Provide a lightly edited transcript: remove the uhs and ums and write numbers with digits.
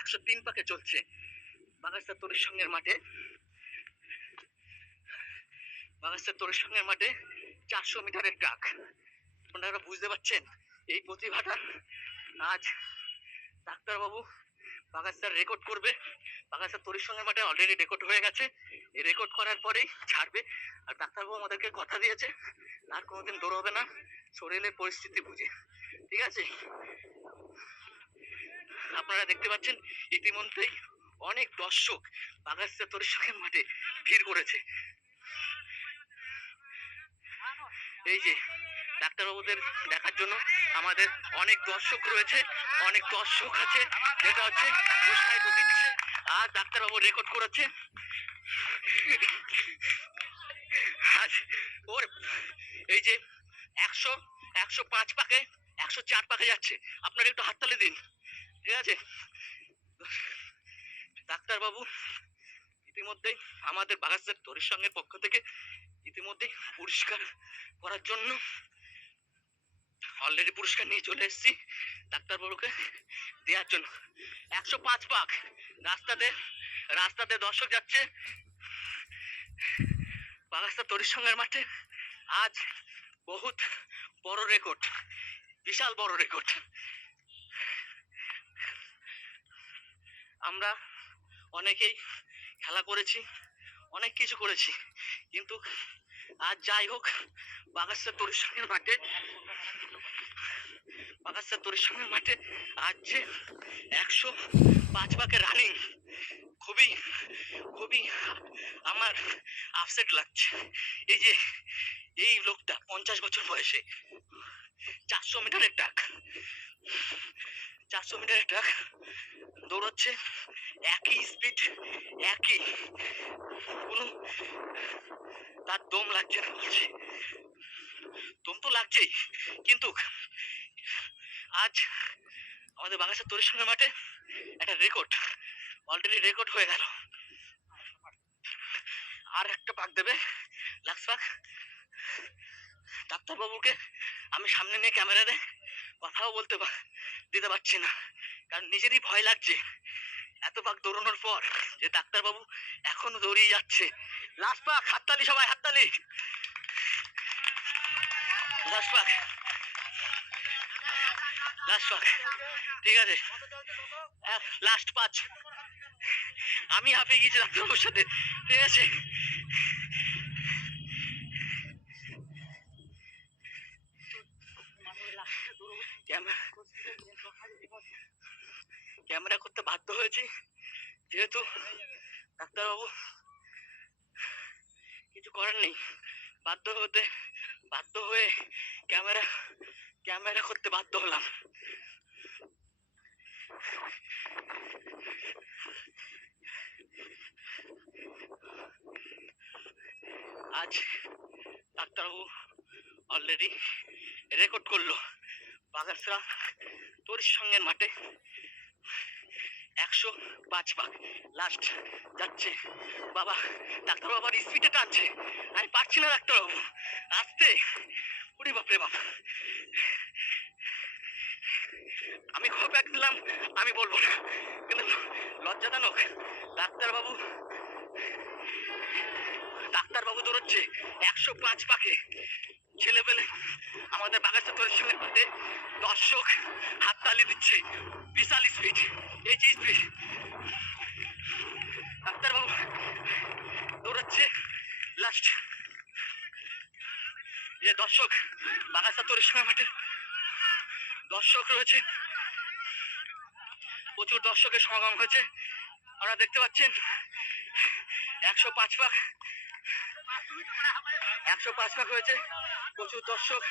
103 পাকে চলছে বাগাস্তা তরির সঙ্গের মাঠে। বাগাস্তা তরির সঙ্গের মাঠে 400 মিটারের ট্রাক। আপনারা বুঝতে পারছেন এই প্রতিভাটা আজ ডাক্তারবাবু বাগাস্তার রেকর্ড করবে। বাগাস্তার তরির সঙ্গের মাঠে অলরেডি রেকর্ড হয়ে গেছে, এই রেকর্ড করার পরেই ছাড়বে। আর ডাক্তারবাবু আমাদেরকে কথা দিয়েছে আর কোনোদিন দৌড় হবে না শরীরের পরিস্থিতি বুঝে, ঠিক আছে? আপনারা দেখতে পাচ্ছেন ইতিমধ্যেই অনেক দর্শক বাগাস্তা তরির সঙ্গের মাঠে ভিড় করেছে। এই যে ডাক্তারবাবুদের দেখার জন্য আমাদের অনেক দর্শক রয়েছে, অনেক দর্শক আছে, যেটা হচ্ছে উৎসাহিত দিচ্ছে। আর ডাক্তারবাবু রেকর্ড করেছে আজ ওর এই যে 105 পাকে 104 পাকে যাচ্ছে। আপনারা একটু হাততালি দিন, ঠিক আছে? ডাক্তারবাবু ইতিমধ্যেই আমাদের বাগাস্তার তরির সঙ্গের পক্ষ থেকে ইতিমধ্যেই পুরস্কার করার জন্য অলরেডি পুরস্কার নিয়ে চলে এসেছি ডাক্তারবাবুকে দেওয়ার জন্য। 105 পাক রাস্তাতে রাস্তাতে দর্শক যাচ্ছে বাগাস্তা তরির সঙ্গের মাঠে। আজ বহুত বড় রেকর্ড, বিশাল বড় রেকর্ড। আমরা অনেকেই খেলা করেছি, অনেক কিছু করেছি, কিন্তু আজ যাই হোক বাগাস্তা তরির সঙ্গের মাঠে বাগাস্তা তরির সঙ্গের মাঠে আজ যে 105 পাকে রানিং, খুবই খুবই আমার আপসেট লাগছে। এই যে এই লোকটা 50 বছর বয়সে 400 মিটারের ট্রাক 400 মিটারের ট্রাক দৌড়াচ্ছে, একই স্পিড, একই, কোনো তার দম লাগছে না। বলছে দম তো লাগছেই, কিন্তু আজ আমাদের বাগাস্তা তরির সঙ্গের মাঠে একটা রেকর্ড অলরেডি রেকর্ড হয়ে গেল। আর একটা পাক দেবে লাক্স পাক। ডাক্তারবাবুকে আমি সামনে নিয়ে ক্যামেরাতে কথাও বলতে দিতে পারছি না, কারণ নিজেরই ভয় লাগছে এত পাক দৌড়ানোর পর যে ডাক্তারবাবু এখনো দৌড়িয়ে যাচ্ছে। লাস্ট পাক, হাততালি সবাই, হাততালি। লাস্ট পাক, লাস্ট পাক, ঠিক আছে? লাস্ট 5। আমি হাঁপিয়ে গিয়েছি ডাক্তারবাবুর সাথে, ঠিক আছে? ক্যামেরা করতে বাধ্য হয়েছি যেহেতু ডাক্তারবাবু কিছু করার নেই, বাধ্য হয়ে ক্যামেরা করতে বাধ্য হলাম। আজ ডাক্তারবাবু অলরেডি রেকর্ড করলো বাগাস্তা তরির সঙ্গের মাঠে 105 পাক লাস্ট যাচ্ছে। বাবা ডাক্তারবাবু আবার স্পিডে টানছে, আমি পারছি না ডাক্তারবাবু, আসতে। ওরে বাপরে বাপ, আমি খোপ এক দিলাম, আমি বলবো না, কিন্তু লজ্জাজনক। ডাক্তারবাবু দৌড়চ্ছে 105 পাকে। ছেলে পেলে আমাদের বাগাস্তা তরির সঙ্গের মাঠে দর্শক হাততালি দিচ্ছে, বিশাল স্পিড, এই যে স্পিড। ডাক্তারবাবু দৌড়াচ্ছে লাস্ট। যে দর্শক বাগাস্তা তরির সঙ্গের মাঠে দর্শক রয়েছে, প্রচুর দর্শকের সমাগম হয়েছে। আপনারা দেখতে পাচ্ছেন 105 পাক হয়েছে, প্রচুর দর্শক।